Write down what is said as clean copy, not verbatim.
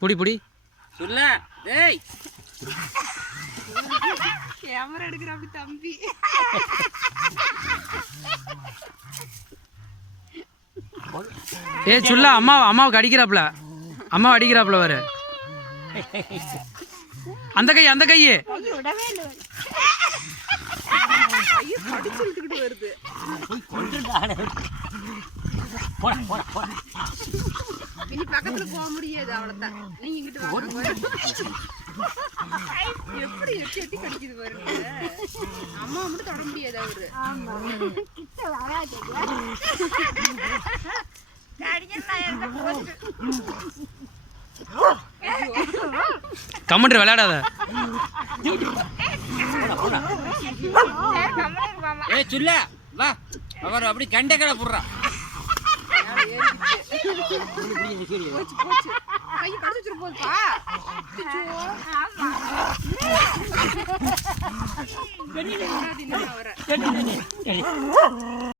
புடி புடி சொல்ல டேய் கேமரா எடுக்கிற அப்படி தம்பி. ஏய் சுல்லா அம்மாவுக்கு அடிக்கிறாப்ல, அம்மாவை அடிக்கிறாப்ல வர. அந்த கை வருது. இனி பக்கத்துல போக முடியாது, அவ்வளவுதான். நீங்க இங்கிட்டு வாங்க. எப்படி எட்டி எட்டி கடிக்குது பாருங்க. அம்மா மட்டும் தொட முடியாது அவரு. கமெண்ட் விளையாடாத. ஏய் சுல்ல வா, அவர் அப்படி கண்டக்கடை போடுறா. கை கடிச்சிட்டு போகுதுப்பா. ஆமா.